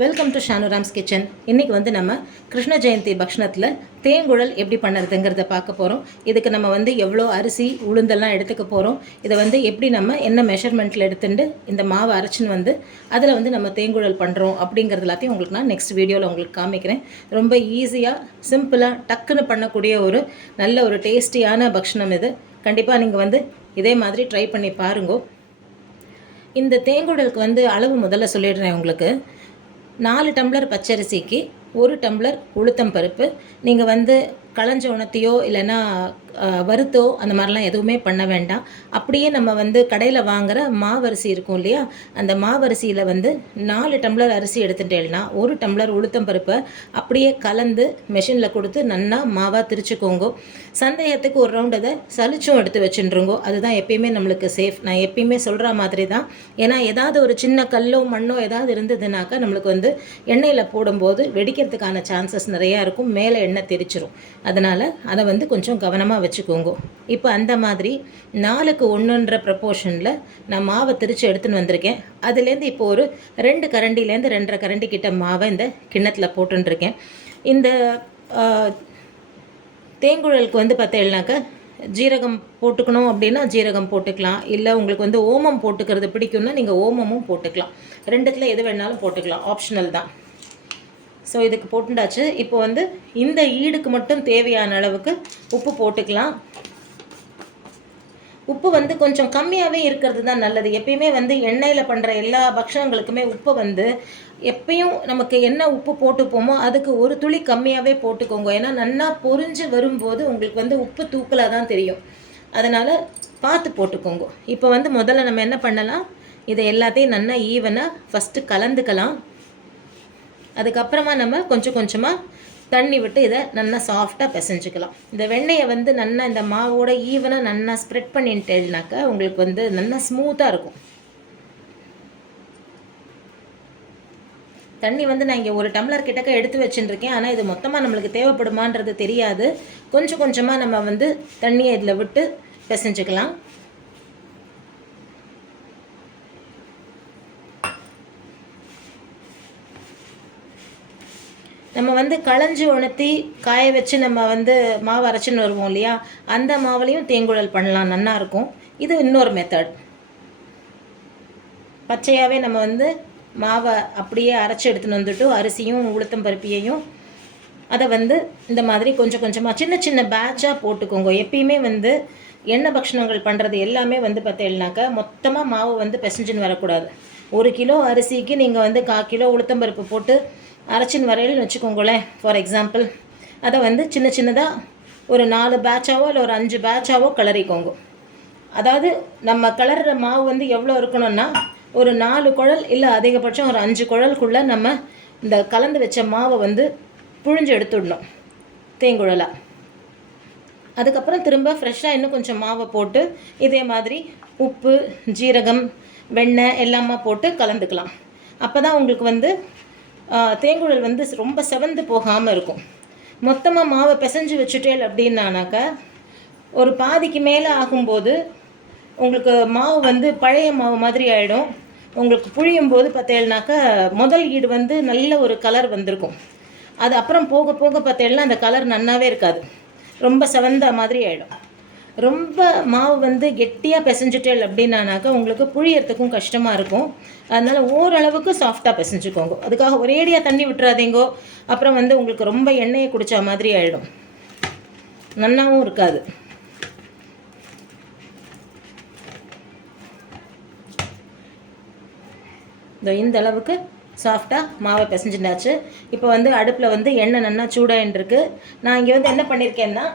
Welcome to ஷானுராம்ஸ் kitchen இன்றைக்கி வந்து நம்ம கிருஷ்ண ஜெயந்தி பக்ஷணத்தில் தேங்குழல் எப்படி பண்ணுறதுங்கிறத பார்க்க போகிறோம் இதுக்கு நம்ம வந்து எவ்வளோ அரிசி உளுந்தெல்லாம் எடுத்துக்க போகிறோம் இதை வந்து எப்படி நம்ம என்ன மெஷர்மெண்ட்டில் எடுத்துட்டு இந்த மாவை அரைச்சின்னு வந்து அதில் வந்து நம்ம தேங்குழல் பண்ணுறோம் அப்படிங்கிறது எல்லாத்தையும் உங்களுக்கு நான் நெக்ஸ்ட் வீடியோவில் உங்களுக்கு காமிக்கிறேன். ரொம்ப ஈஸியாக சிம்பிளாக டக்குன்னு பண்ணக்கூடிய ஒரு நல்ல ஒரு டேஸ்டியான பக்ஷணம் இது. கண்டிப்பாக நீங்கள் வந்து இதே மாதிரி ட்ரை பண்ணி பாருங்கோ. இந்த தேங்குடலுக்கு வந்து அளவு முதல்ல சொல்லிடுறேன் உங்களுக்கு. நாலு டம்ளர் பச்சரிசிக்கு ஒரு டம்ளர் உளுத்தம் பருப்பு. நீங்கள் வந்து களஞ்ச உணத்தையோ இல்லைன்னா வறுத்தோ அந்த மாதிரிலாம் எதுவுமே பண்ண வேண்டாம். அப்படியே நம்ம வந்து கடையில் வாங்குகிற மாவரிசி இருக்கும் இல்லையா? அந்த மாவரிசியில் வந்து நாலு டம்ளர் அரிசி எடுத்துட்டேன்னா ஒரு டம்ளர் உளுத்தம் பருப்பை அப்படியே கலந்து மிஷினில் கொடுத்து நல்லா மாவாக திரிச்சுக்கோங்க. சந்தேகத்துக்கு ஒரு ரவுண்ட் அதை சலிச்சும் எடுத்து வச்சுருங்கோ அதுதான் எப்பயுமே நம்மளுக்கு சேஃப் நான் எப்பயுமே சொல்கிற மாதிரி தான் ஏன்னா ஏதாவது ஒரு சின்ன கல்லோ மண்ணோ ஏதாவது இருந்ததுனாக்கா நம்மளுக்கு வந்து எண்ணெயில் போடும்போது வெடிக்கிறதுக்கான சான்சஸ் நிறையா இருக்கும். மேலே எண்ணெய் தெரிச்சிரும் அதனால் அதை வந்து கொஞ்சம் கவனமாக வச்சுக்கோங்க. இப்போ அந்த மாதிரி நாலுக்கு ஒன்றுன்ற ப்ரப்போர்ஷனில் நான் மாவை திரித்து எடுத்துன்னு வந்திருக்கேன். அதுலேருந்து இப்போ ஒரு ரெண்டு கரண்டிலேருந்து ரெண்டரை கரண்டி கிட்ட மாவை இந்த கிண்ணத்தில் போட்டுருக்கேன் இந்த தேங்குழலுக்கு வந்து பார்த்தேன்னாக்கா ஜீரகம் போட்டுக்கணும் அப்படின்னா ஜீரகம் போட்டுக்கலாம். இல்லை உங்களுக்கு வந்து ஓமம் போட்டுக்கிறது பிடிக்கும்னா நீங்கள் ஓமமும் போட்டுக்கலாம். ரெண்டுத்தில் எது வேணாலும் போட்டுக்கலாம். ஆப்ஷனல் தான். ஸோ இதுக்கு போட்டுண்டாச்சு. இப்போ வந்து இந்த ஈடுக்கு மட்டும் தேவையான அளவுக்கு உப்பு போட்டுக்கலாம். உப்பு வந்து கொஞ்சம் கம்மியாகவே இருக்கிறது தான் நல்லது. எப்பயுமே வந்து எண்ணெயில் பண்ணுற எல்லா பக்ஷணங்களுக்குமே உப்பு வந்து எப்பயும் நமக்கு என்ன உப்பு போட்டுப்போமோ அதுக்கு ஒரு துளி கம்மியாகவே போட்டுக்கோங்க. ஏன்னா நன்னா பொரிஞ்சு வரும்போது உங்களுக்கு வந்து உப்பு தூக்கலாக தான் தெரியும். அதனால் பார்த்து போட்டுக்கோங்க. இப்போ வந்து முதல்ல நம்ம என்ன பண்ணலாம்? இதை எல்லாத்தையும் நல்லா ஈவனாக ஃபஸ்ட்டு கலந்துக்கலாம். அதுக்கப்புறமா நம்ம கொஞ்சம் கொஞ்சமாக தண்ணி விட்டு இதை நல்லா சாஃப்டாக பிசைஞ்சிக்கலாம். இந்த வெண்ணெயை வந்து நல்லா இந்த மாவோட ஈவனாக நல்லா ஸ்ப்ரெட் பண்ணிட்டேன்னாக்கா உங்களுக்கு வந்து நல்லா ஸ்மூத்தாக இருக்கும். தண்ணி வந்து நான் இங்கே ஒரு டம்ளர் கிட்டக்க எடுத்து வச்சுட்டுருக்கேன் ஆனால் இது மொத்தமாக நம்மளுக்கு தேவைப்படுமான்றது தெரியாது. கொஞ்சம் கொஞ்சமாக நம்ம வந்து தண்ணியை இதில் விட்டு பிசைஞ்சிக்கலாம். நம்ம வந்து களஞ்சி உணர்த்தி காய வச்சு நம்ம வந்து மாவு அரைச்சின்னு வருவோம் இல்லையா? அந்த மாவுலேயும் தேங்குழல் பண்ணலாம். நல்லா இருக்கும். இது இன்னொரு மெத்தட் பச்சையாகவே நம்ம வந்து மாவை அப்படியே அரைச்சி எடுத்துன்னு வந்துட்டு அரிசியும் உளுத்தம் பருப்பியையும் அதை வந்து இந்த மாதிரி கொஞ்சம் கொஞ்சமாக சின்ன சின்ன பேட்சாக போட்டுக்கோங்க. எப்பயுமே வந்து எண்ணெய் பக்ஷணங்கள் பண்ணுறது எல்லாமே வந்து பார்த்தீங்கன்னாக்கா மொத்தமாக மாவு வந்து பிசைஞ்சுன்னு வரக்கூடாது. ஒரு கிலோ அரிசிக்கு நீங்கள் வந்து கால் கிலோ உளுத்தம்பருப்பு போட்டு அரைச்சின்னு வரையில்னு வச்சுக்கோங்களேன் ஃபார் எக்ஸாம்பிள் அதை வந்து சின்ன சின்னதாக ஒரு நாலு பேட்சாவோ இல்லை ஒரு அஞ்சு பேட்சாவோ கிளறிக்கோங்க. அதாவது நம்ம கிளறுற மாவு வந்து எவ்வளோ இருக்கணும்னா ஒரு நாலு குழல் இல்லை அதிகபட்சம் ஒரு அஞ்சு குழலுக்குள்ளே நம்ம இந்த கலந்து வச்ச மாவை வந்து புழிஞ்சு எடுத்துடணும் தேங்குழலாக அதுக்கப்புறம் திரும்ப ஃப்ரெஷ்ஷாக இன்னும் கொஞ்சம் மாவை போட்டு இதே மாதிரி உப்பு ஜீரகம் வெண்ணெய் எல்லாமே போட்டு கலந்துக்கலாம். அப்போ தான் உங்களுக்கு வந்து தேங்குழல் வந்து ரொம்ப செவந்து போகாமல் இருக்கும். மொத்தமாக மாவை பிசைஞ்சு வச்சுட்டேல் அப்படின்னானாக்கா ஒரு பாதிக்கு மேலே ஆகும்போது உங்களுக்கு மாவு வந்து பழைய மாவு மாதிரி ஆகிடும் உங்களுக்கு புழியும் போது பார்த்தேன்னாக்கா முதல் ஈடு வந்து நல்ல ஒரு கலர் வந்திருக்கும். அது அப்புறம் போக போக பார்த்தேன்னா அந்த கலர் நன்னாவே இருக்காது. ரொம்ப செவந்த மாதிரி ஆகிடும் ரொம்ப மாவு வந்து கெட்டியாக பிசைஞ்சிட்டேல் அப்படின்னானாக்கா உங்களுக்கு புழியறதுக்கும் கஷ்டமாக இருக்கும். அதனால் ஓரளவுக்கு சாஃப்டாக பிசைஞ்சுக்கோங்க. அதுக்காக ஒரேடியாக தண்ணி விட்டுறாதீங்கோ. அப்புறம் வந்து உங்களுக்கு ரொம்ப எண்ணெயை குடித்த மாதிரி ஆகிடும் நன்னாவும் இருக்காது. இந்த இந்த அளவுக்கு சாஃப்டாக மாவை பிசைஞ்சிட்டாச்சு. இப்போ வந்து அடுப்பில் வந்து எண்ணெய் நல்லா சூடாயின்னு நான் இங்கே வந்து என்ன பண்ணியிருக்கேன்னா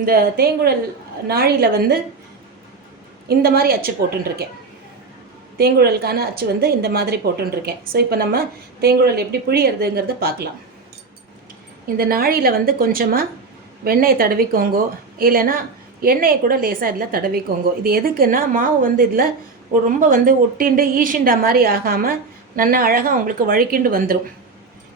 இந்த தேங்குழல் நாழியில் வந்து இந்த மாதிரி அச்சு போட்டுருக்கேன் தேங்குழலுக்கான அச்சு வந்து இந்த மாதிரி போட்டுருக்கேன் ஸோ இப்போ நம்ம தேங்குழல் எப்படி புழியறதுங்கிறத பார்க்கலாம். இந்த நாழியில் வந்து கொஞ்சமாக வெண்ணெயை தடவிக்கோங்கோ இல்லைன்னா எண்ணெயை கூட லேசாக இதில் தடவிக்கோங்கோ. இது எதுக்குன்னா மாவு வந்து இதில் ரொம்ப வந்து ஒட்டிண்டு ஈஷிண்டா மாதிரி ஆகாமல் நல்லா அழகாக உங்களுக்கு வழுக்கிண்டு வந்துடும்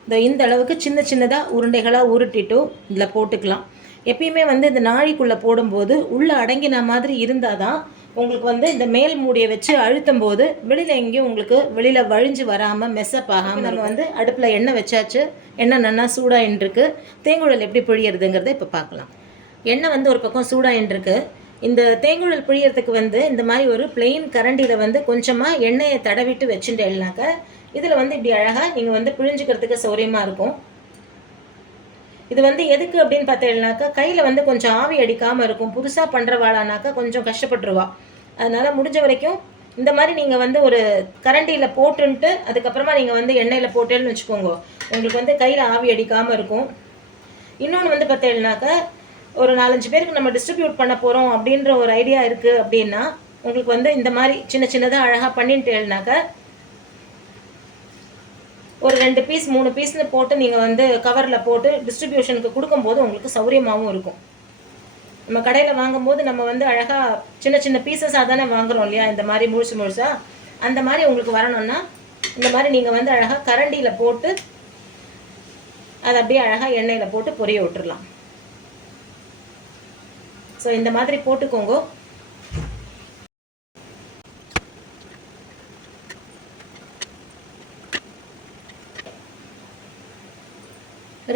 இந்த இந்த அளவுக்கு சின்ன சின்னதாக உருண்டைகளாக உருட்டிட்டு இதில் போட்டுக்கலாம். எப்பயுமே வந்து இந்த நாழிக்குள்ளே போடும்போது உள்ளே அடங்கின மாதிரி இருந்தால் தான் உங்களுக்கு வந்து இந்த மேல் மூடியை வச்சு அழுத்தும் போது வெளியில் எங்கேயும் உங்களுக்கு வெளியில் வழிஞ்சு வராமல் மெஸ்அப் ஆகாமல் நம்ம வந்து அடுப்பில் எண்ணெய் வச்சாச்சு எண்ணெய் நல்லா சூடாயின்ட்டுருக்கு தேங்குழல் எப்படி பிழியறதுங்கிறத இப்போ பார்க்கலாம். எண்ணெய் வந்து ஒரு பக்கம் சூடாயின்ட்டுருக்கு இந்த தேங்குழல் பிழியறதுக்கு வந்து இந்த மாதிரி ஒரு பிளெயின் கரண்டியில் வந்து கொஞ்சமாக எண்ணெயை தடவிட்டு வச்சுட்டேன்னாக்க இதில் வந்து இப்படி அழகாக நீங்கள் வந்து பிழிஞ்சுக்கிறதுக்கு சௌரியமாக இருக்கும். இது வந்து எதுக்கு அப்படின்னு பார்த்தீங்கன்னாக்கா கையில் வந்து கொஞ்சம் ஆவி அடிக்காமல் இருக்கும். புதுசாக பண்ணுறவாளானாக்கா கொஞ்சம் கஷ்டப்பட்டுருவா. அதனால் முடிஞ்ச வரைக்கும் இந்த மாதிரி நீங்கள் வந்து ஒரு கரண்டியில் போட்டுன்ட்டு அதுக்கப்புறமா நீங்கள் வந்து எண்ணெயில் போட்டேன்னு வச்சுக்கோங்க. உங்களுக்கு வந்து கையில் ஆவி அடிக்காமல் இருக்கும். இன்னொன்று வந்து பார்த்தீங்கன்னாக்கா ஒரு நாலஞ்சு பேருக்கு நம்ம டிஸ்ட்ரிபியூட் பண்ண போகிறோம் அப்படின்ற ஒரு ஐடியா இருக்குது அப்படின்னா உங்களுக்கு வந்து இந்த மாதிரி சின்ன சின்னதாக அழகாக பண்ணிட்டேன்னாக்கா ஒரு ரெண்டு பீஸ் மூணு பீஸ்னு போட்டு நீங்கள் வந்து கவரில் போட்டு டிஸ்ட்ரிபியூஷனுக்கு கொடுக்கும்போது உங்களுக்கு சௌரியமாகவும் இருக்கும். நம்ம கடையில் வாங்கும்போது நம்ம வந்து அழகாக சின்ன சின்ன பீசஸாக தானே வாங்குறோம் இல்லையா? இந்த மாதிரி முழுசு முழுசாக அந்த மாதிரி உங்களுக்கு வரணும்னா இந்த மாதிரி நீங்கள் வந்து அழகாக கரண்டியில் போட்டு அதை அப்படியே அழகாக எண்ணெயில் போட்டு பொரிய விட்டுறலாம். ஸோ இந்த மாதிரி போட்டுக்கோங்க.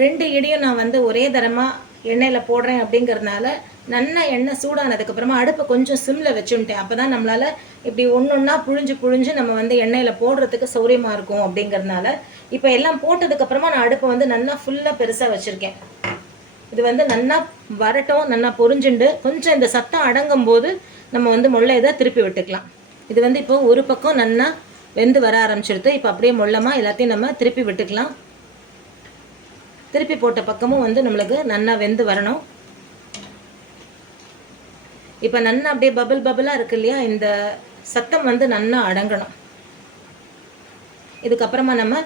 ரெண்டு இடியும் நான் வந்து ஒரே தரமாக எண்ணெயில் போடுறேன் அப்படிங்கிறதுனால நல்லா எண்ணெய் சூடானதுக்கப்புறமா அடுப்பை கொஞ்சம் சிம்மில் வச்சுட்டேன் அப்போ தான் நம்மளால் இப்படி ஒன்று ஒன்றா புழிஞ்சு புழிஞ்சு நம்ம வந்து எண்ணெயில் போடுறதுக்கு சௌரியமாக இருக்கும் அப்படிங்கிறதுனால இப்போ எல்லாம் போட்டதுக்கப்புறமா நான் அடுப்பை வந்து நல்லா ஃபுல்லாக பெருசாக வச்சுருக்கேன். இது வந்து நல்லா வரட்டும் நல்லா பொரிஞ்சுண்டு கொஞ்சம் இந்த சத்தம் அடங்கும் போது நம்ம வந்து முள்ளை இதை திருப்பி விட்டுக்கலாம். இது வந்து இப்போ ஒரு பக்கம் நல்லா வெந்து வர ஆரம்பிச்சிருது. இப்போ அப்படியே முள்ளமாக எல்லாத்தையும் நம்ம திருப்பி விட்டுக்கலாம். திருப்பி போட்ட பக்கமும் வந்து நம்மளுக்கு நல்லா வெந்து வரணும். இப்போ நல்லா அப்படியே பபிள் பபிளாக இருக்கு இல்லையா? இந்த சத்தம் வந்து நல்லா அடங்கணும். இதுக்கப்புறமா நம்ம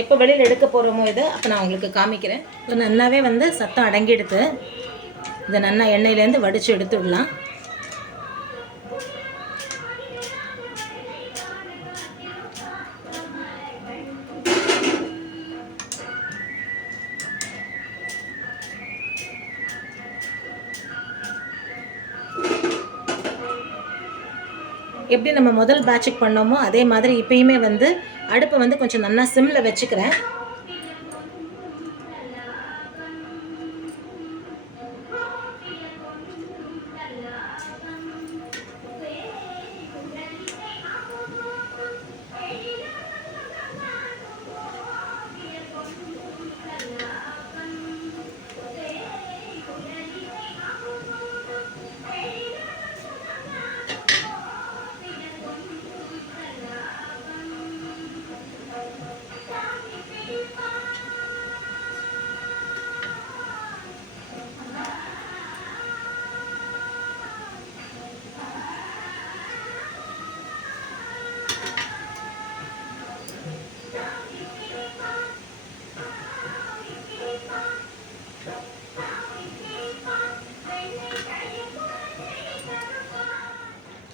எப்போ வெளியில் எடுக்க போகிறோமோ இதை அப்போ நான் உங்களுக்கு காமிக்கிறேன். இப்போ நல்லாவே வந்து சத்தம் அடங்கிடுது. இதை நல்லா எண்ணெயிலேருந்து வடித்து எடுத்து எப்படி நம்ம முதல் பேட்சுக்கு பண்ணோமோ அதே மாதிரி இப்பயுமே வந்து அடுப்பை வந்து கொஞ்சம் நல்லா சிம்மில் வச்சுக்கிறேன்.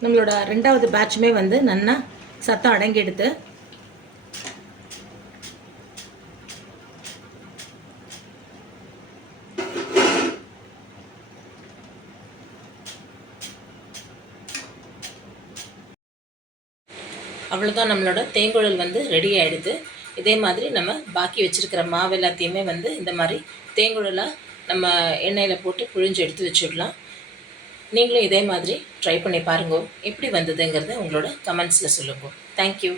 நம்மளோட ரெண்டாவது பேட்சுமே வந்து நல்லா சத்தம் அடங்கிடுது. அவ்வளோதான் நம்மளோட தேங்குழல் வந்து ரெடி ஆகிடுது இதே மாதிரி நம்ம பாக்கி வச்சுருக்கிற மாவு எல்லாத்தையுமே வந்து இந்த மாதிரி தேங்குழலாக நம்ம எண்ணெயில் போட்டு புழிஞ்சு எடுத்து வச்சுடலாம். நீங்களும் இதே மாதிரி ட்ரை பண்ணி பாருங்க. எப்படி வந்ததுங்கிறத உங்களோட கமெண்ட்ஸில் சொல்லுங்க. தேங்க்யூ